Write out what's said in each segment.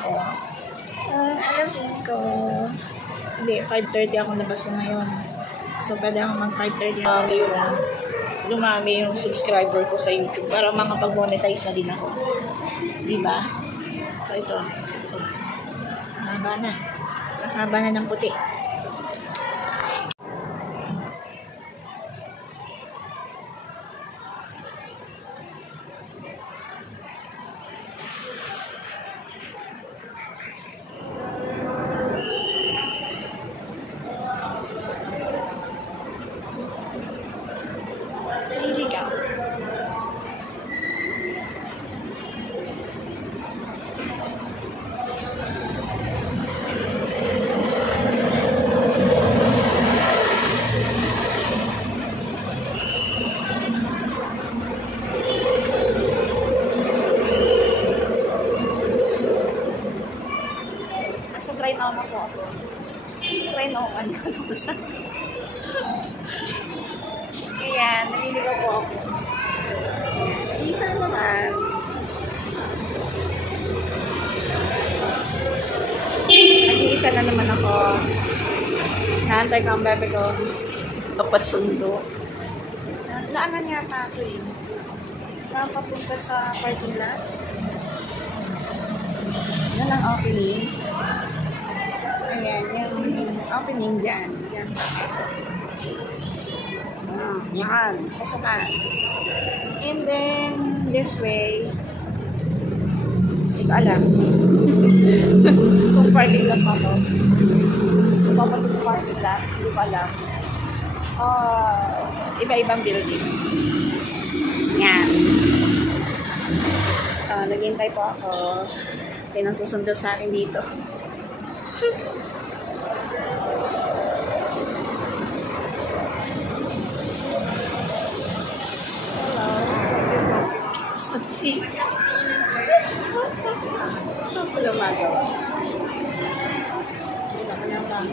ako. Alas 5. Hindi, 5:30 ako nabas na ngayon. So, pwede ako mag 5:30. Lumami yung subscriber ko sa YouTube para makapag-monetize na din ako. Diba? So, ito. Haba na. Haba na ng puti. So, try na ako ako. Try na ako ano sa. Ayan, naliligaw po ako. Isa naman. Nag-iisa na naman ako. Nahantay ko ang bebe ko. Dapat sundo. Naanan yata ako eh. Nakapunta sa parking lot. Yan ang opening. Ayan, yung opening dyan. Yan. Yan. Pasokan. And then, this way. Hindi ko alam. Kung parking lot pa to. Kung papunta sa parking lot, hindi ko alam. Iba-ibang building. Yan. Naghintay po ako. Kaya nang susundo sa akin dito. Sotsi. Ito pala magawa. Wala ka na lang.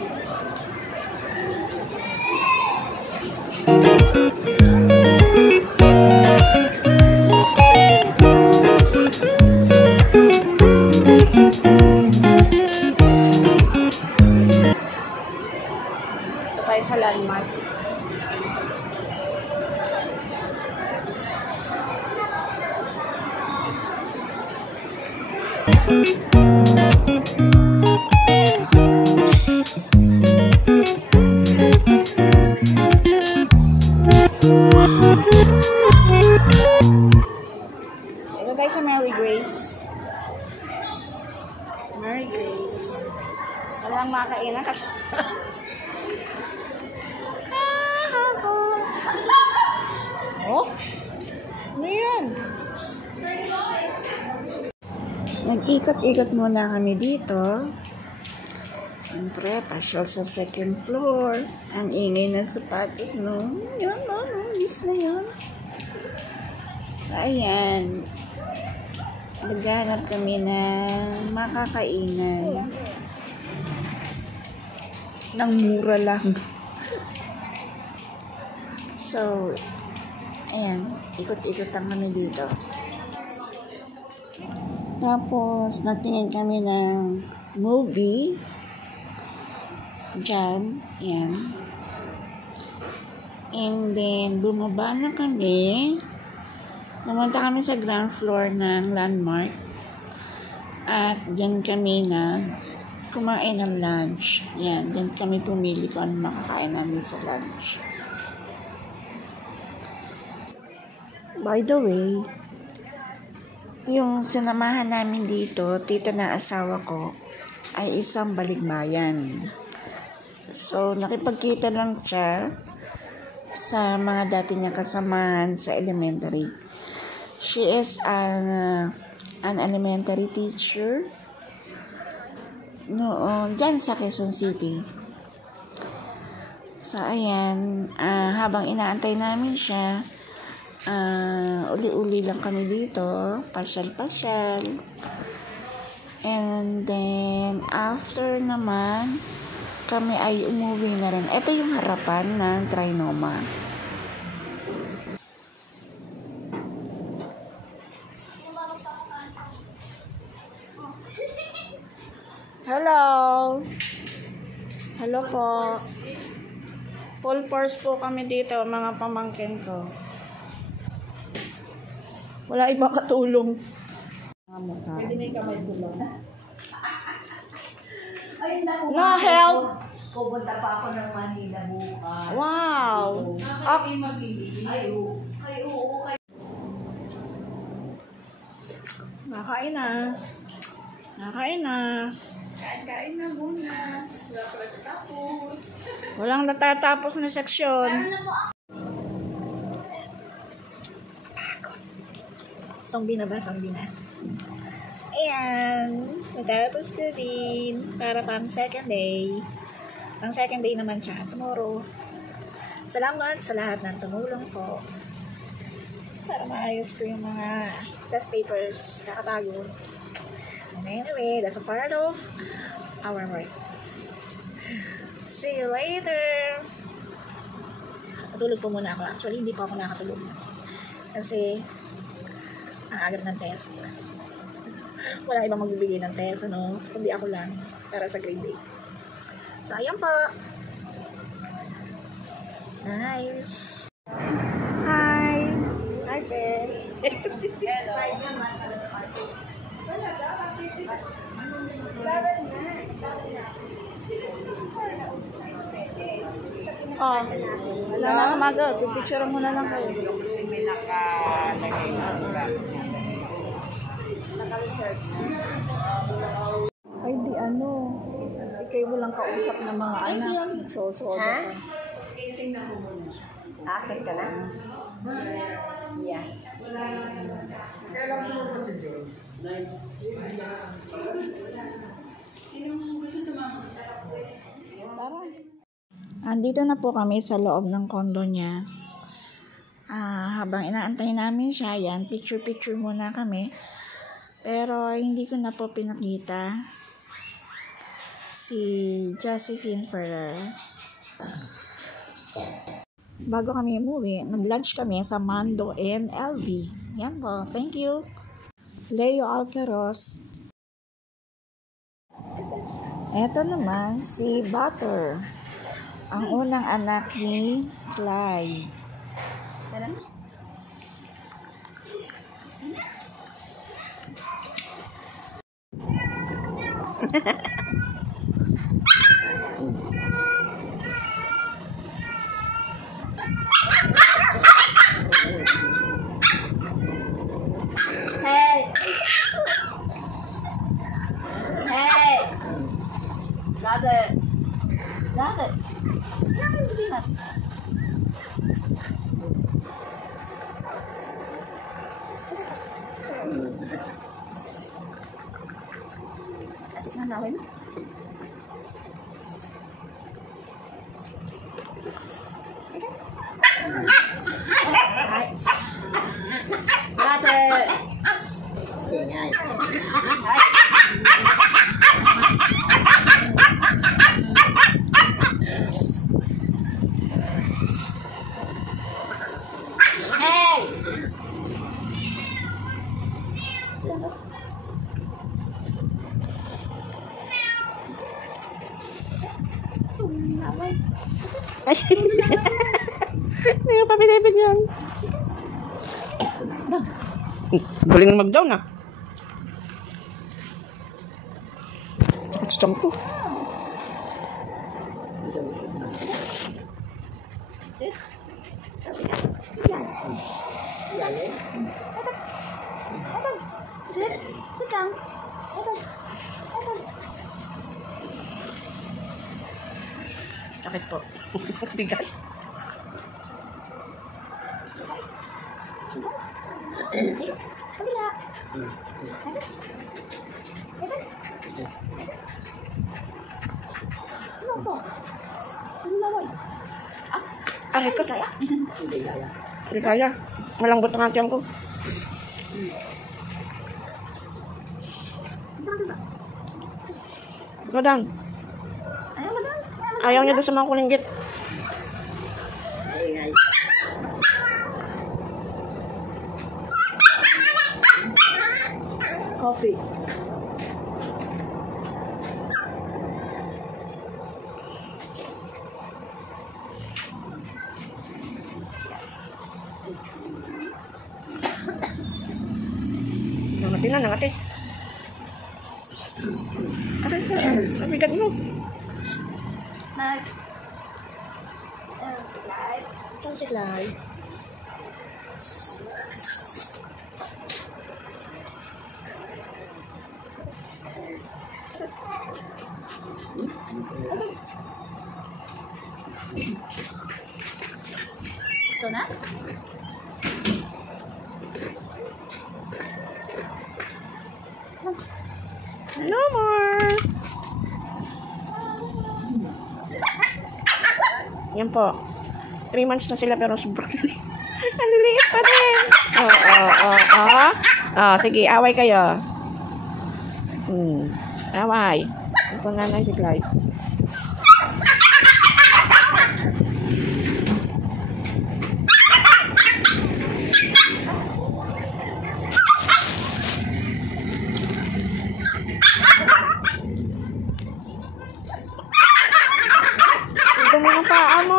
Ito tayo sa landmark. Ito tayo sa Mary Grace. Mary Grace. Walang makainan kasi. Oh? Ano yan? Nag-ikot-ikot muna kami dito. Siyempre, pasyal sa second floor. Ang ingay ng sapatos, no? Yan, no? Miss na yan. Ayan. Naghanap kami ng makakainan. Nang mura lang. So, ayan. Ikot-ikot lang kami dito. Tapos, nagtingin kami ng movie. Diyan. Ayan. And then, bumaba na kami. Pumunta kami sa ground floor ng landmark. At diyan kami na kumain ng lunch. Ayan. Diyan kami pumili kung ano makakain namin sa lunch. By the way, yung sinamahan namin dito, tito na asawa ko, ay isang balikbayan. So, nakipagkita lang siya sa mga dati niyang kasamahan sa elementary. She is an elementary teacher noon dyan sa Quezon City. So, ayan, habang inaantay namin siya, uli-uli lang kami dito, pasyal-pasyal. And then, after naman, kami ay umuwi na rin. Ito yung harapan ng Trinoma. Hello. Hello po. Full force po kami dito, mga pamangkin ko. Wala ibang katulong. Pwede may kamay tulong. No help. Pupunta pa ako ng Manila bukas. Wow. Nakain na. Nakain na. Kain na muna. Wala pa natatapos. Walang natatapos na seksyon. Zombie na ba? Zombie na. Ayan. Natapos ko din. Para pang second day. Pang second day naman siya. Tomorrow. Salamat sa lahat ng tumulong po. Para maayos ko yung mga test papers. Kakatago. And anyway, that's a part of our work. See you later. Natulog po muna ako. Actually, hindi pa ako nakatulog. Kasi, ang agad ng test. Wala ibang magbibigay ng test, ano? Kundi ako lang. Para sa grade 8. So, ayan po. Nice. Hi. Hi, Ben. Hello. Oh, wala na umaga. Pipicture mo na lang kayo. Kasi may nakalagay na Naka-reserve. Ay, di ano. Ikaw mo lang kausap ng mga anak. So, ha? Tingnan mo muna siya. Akit ka na? Yeah. Kailan mo ba si John? Sino gusto sumama? Andito na po kami sa loob ng condo niya. Habang inaantay namin siya, yan, picture-picture muna kami. Pero hindi ko na po pinakita si Josephine Ferrer. Bago kami umuwi, nag-lunch kami sa Mando and LV. Yan po, thank you. Leo Alcaros. Eto naman si Butter, ang unang anak ni Clyde. Hey! Hey! Bakit? Bakit? Bakit sabihin? Atik na namin. Bakit? Ingay. Hey! Hindi ko pa pinipigyan. Galing na mag-down ah. At ko. Sit. Sit. Sit down. Sakit po. Bigat. Kabila. Ano po? Ano naman? Aray ko. Kaya? Hindi kaya. Malambot ang tiyan ko. Godang. Ayaw mo doon? Ayaw niya doon sa mga kulinggit. Coffee. Ate na, ate. Aray, bigat mo. Saan si Clyde? Ito na? No more. Yan po. 3 months na sila pero sobrang liit. Ang liit pa rin. Sige, away kayo. Away. Ito nanay si Clyde. Dumi ng paa mo.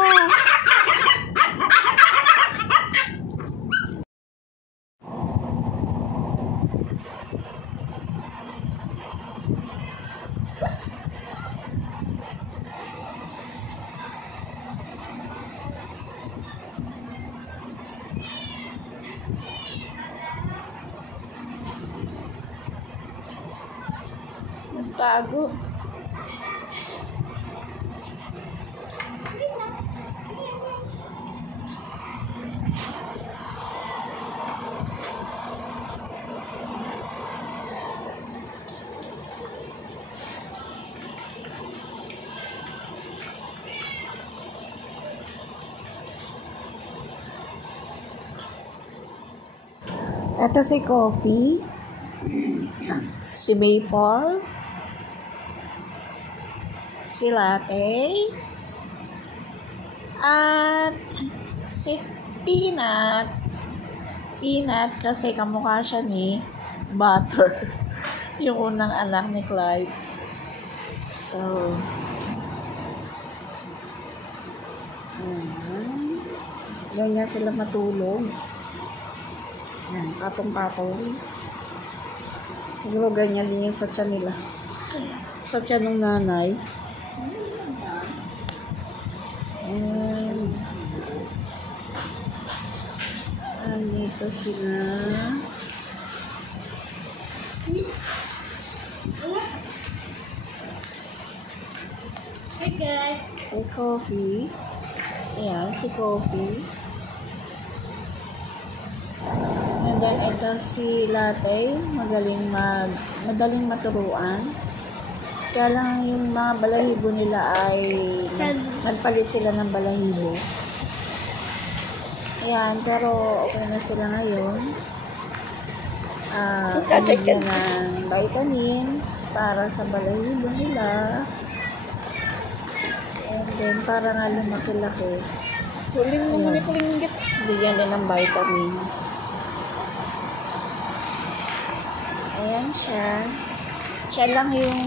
Nagtago. Ito si Coffee, si Maple, si Latte, at si Peanut. Peanut kasi kamukha siya ni Butter, yung unang anak ni Clyde. So, ganyan sila matulog. Yan, patong-patong. Siguro ganyan din yung sa tiyan nila. Sa tiyan ng nanay. And, andito sila. Hey guys. Si Coffee. Ayan, si Coffee. And then, ito si Latte, madaling maturuan. Kaya lang yung mga balahibo nila ay nagpalit sila ng balahibo. Ayan, pero okay na sila ngayon. Binigyan ng vitamins para sa balahibo nila. And then, para nga lumaki-laki. Huling mo muna ko linggit. Bigyan din ng vitamins. Ayan siya. Siya lang yung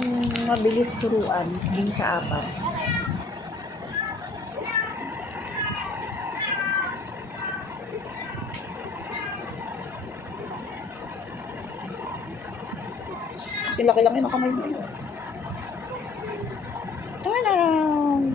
mabilis turuan din sa apat. Kasi laki-laki ng kamay mo. Turn around.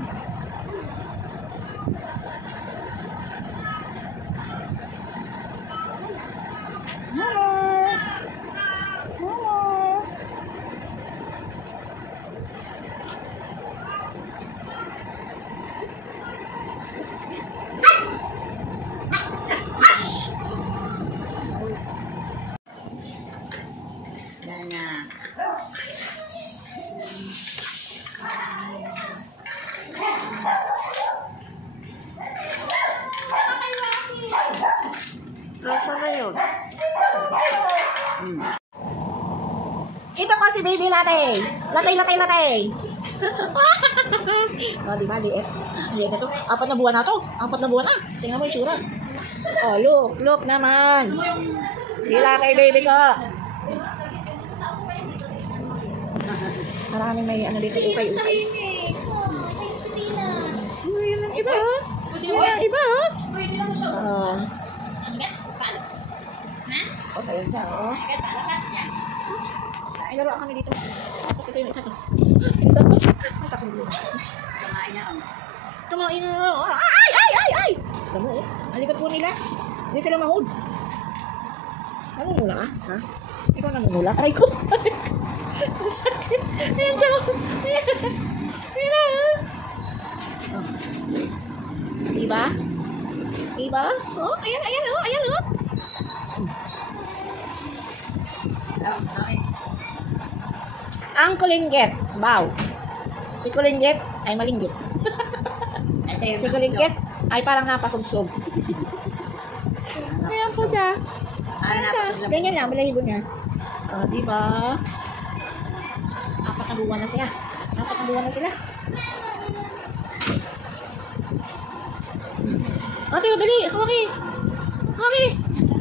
Nasa na yun? Ito po si Baby Latte. Latte. Oh, di ba? Liit. Liit na to. 4 na buwan na to. 4 na buwan na. Tingnan mo yung tsura. Oh, look naman. Si Latte, baby ko. Maraming may ano dito. Ukay. Yun ang iba. Tapos ayun siya, oh. Ay, laruan kami dito. Tapos ito yung isa ko. Isa ko. Isa ko dito. Kumain na. Ay! Tama, oh. Halikat po nila. Hindi sila ma-hold. Namumula ka? Ha? Ikaw namumula? Aray ko. Sakit. Ayan siya. Ayan na. Oh. Diba? Diba? Oh, ayan, oh. Ayan, oh. Ang kulinggit. Bow. Si kulinggit ay malinggit. Si kulinggit ay parang napasugsog. Ayan po siya. Ganyan lang, balahibo niya. Diba? Napakabuwan na sila. Ate, dali. Hawaki.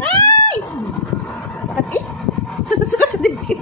Ay! Sakit eh. Sakit sa dibdib.